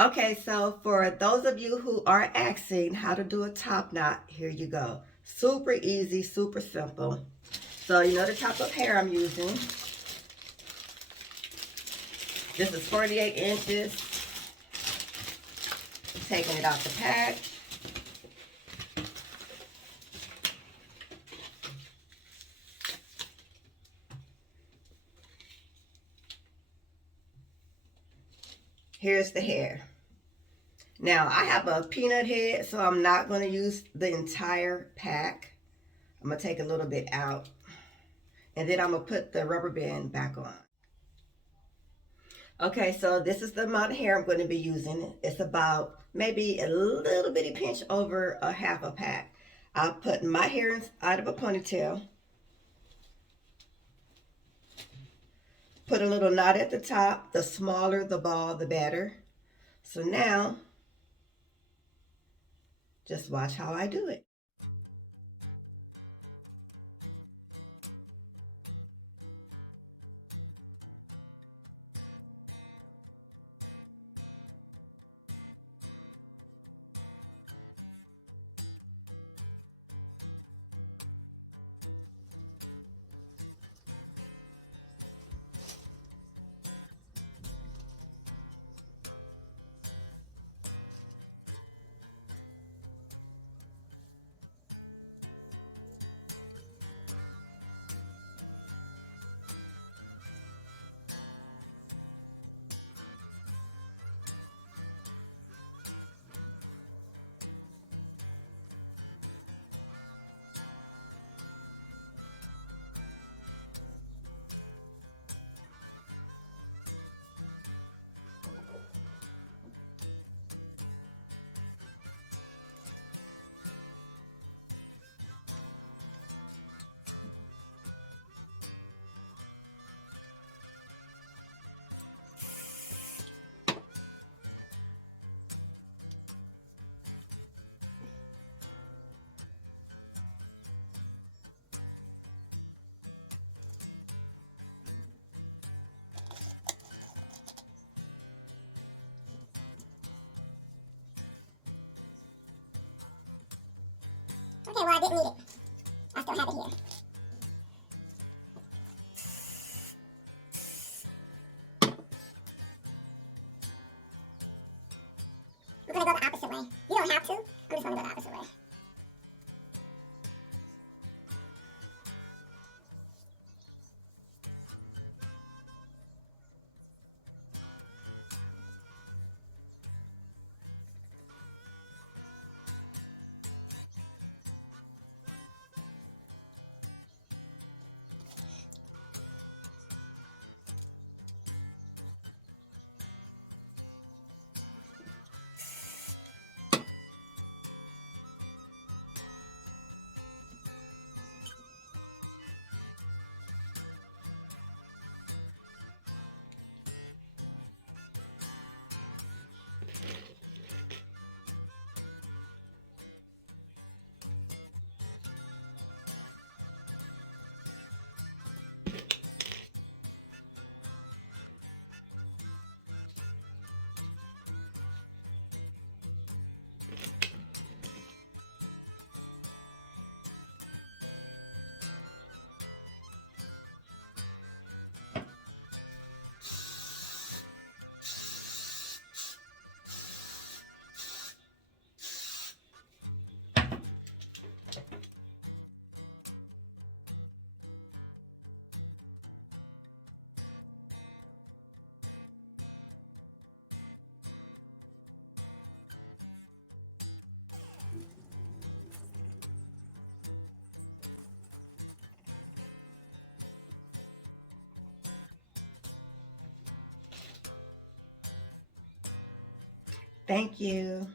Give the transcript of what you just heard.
Okay, so for those of you who are asking how to do a top knot, here you go. Super easy, super simple. So you know the type of hair I'm using. This is 48 inches. Taking it out the pack. Here's the hair. Now I have a peanut head, so I'm not going to use the entire pack. I'm going to take a little bit out. And then I'm going to put the rubber band back on. Okay, so this is the amount of hair I'm going to be using. It's about maybe a little bitty pinch over a half a pack. I'll put my hair out of a ponytail. Put a little knot at the top. The smaller the ball, the better. So now, just watch how I do it. Okay, well, I didn't need it. I still have it here. I'm gonna go the opposite way. You don't have to. I'm just gonna go the opposite way. Thank you.